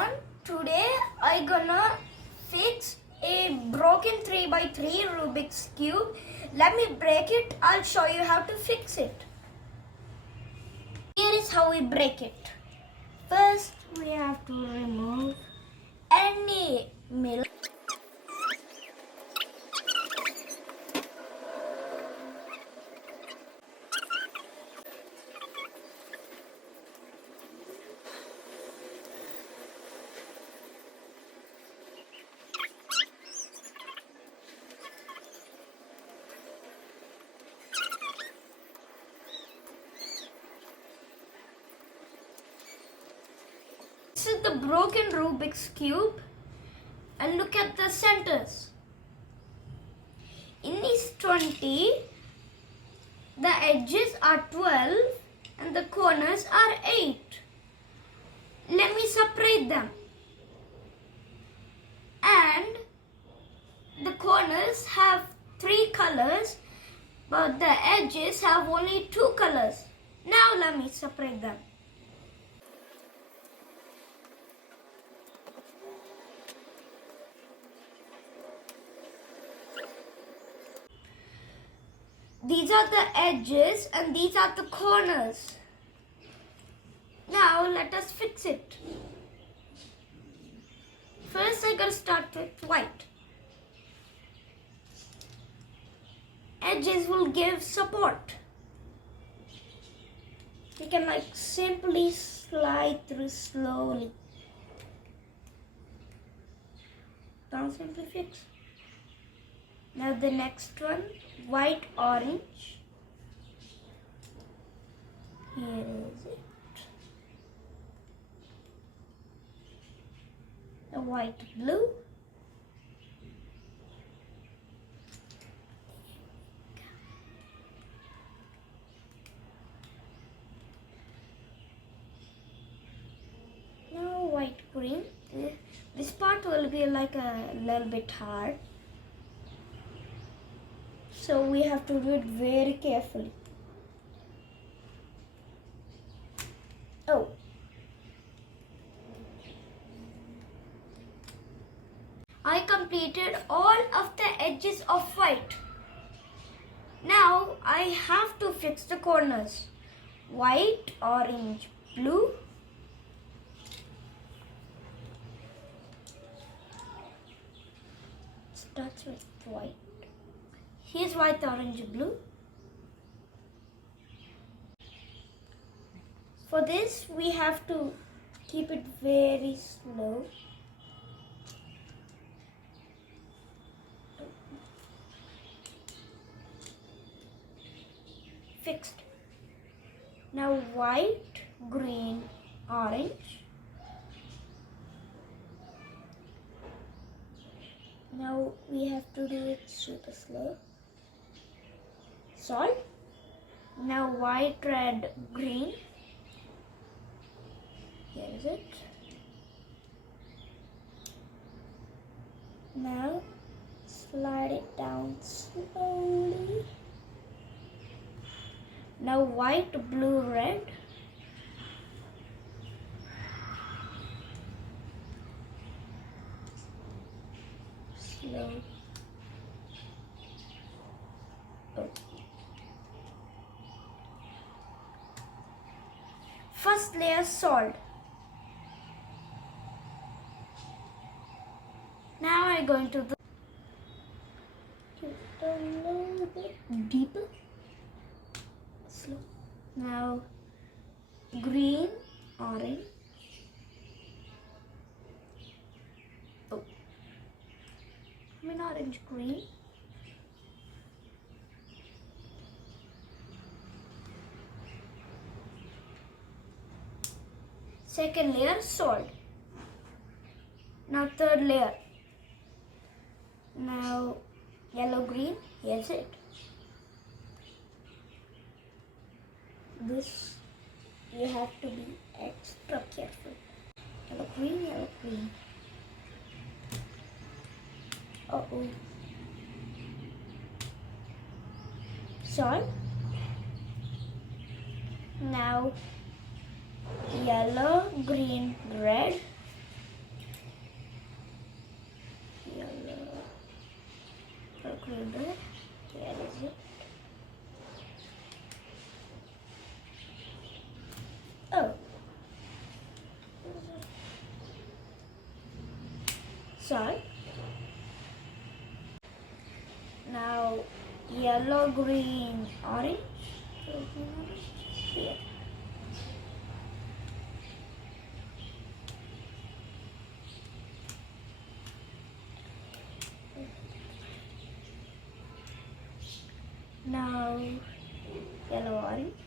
everyone. Today I gonna fix a broken 3x3 Rubik's cube. Let me break it. I'll show you how to fix it. Here is how we break it. First we have to remove any milk. This is the broken Rubik's cube, and look at the centers. In these 20, the edges are 12 and the corners are 8. Let me separate them. And the corners have 3 colors, but the edges have only 2 colors. Now let me separate them. These are the edges and these are the corners. Now let us fix it. First I gotta start with white. Edges will give support. You can simply slide through slowly. Now simply fix. Now the next one, white orange. Here is it. The white blue. Now white green. This part will be like a little bit hard. So we have to do it very carefully. Oh. I completed all of the edges of white. Now I have to fix the corners. White, orange, blue. Starts with white. Here's white, orange, blue. For this, we have to keep it very slow. Fixed. Now white, green, orange. Now we have to do it super slow. Salt. Now white, red, green. Here is it. Now slide it down slowly. Now white, blue, red. Slow. Oh. First layer salt. Now I'm going to a little bit deeper. Slow. Now green, orange. Oh. Orange, green. Second layer salt. Now third layer. Now yellow, green. Here's it. This you have to be extra careful. Yellow, green, yellow, green. Uh-oh. Salt. Now yellow, green, red. side. Now yellow, green, orange. Here. Now yellow, orange.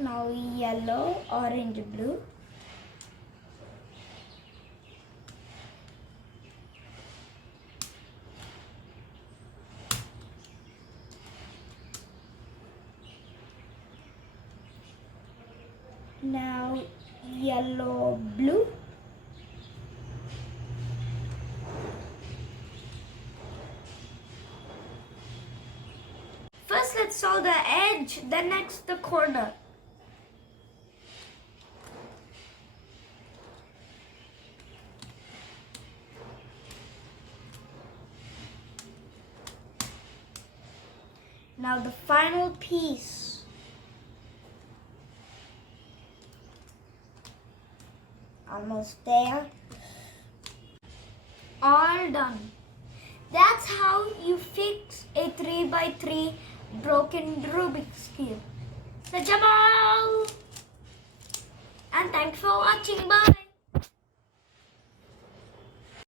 Now yellow, orange, blue. Now yellow, blue. First let's solve the edge, then next the corner. Now the final piece. Almost there. All done. That's how you fix a 3x3 broken Rubik's Cube. So Jamal! And thanks for watching. Bye!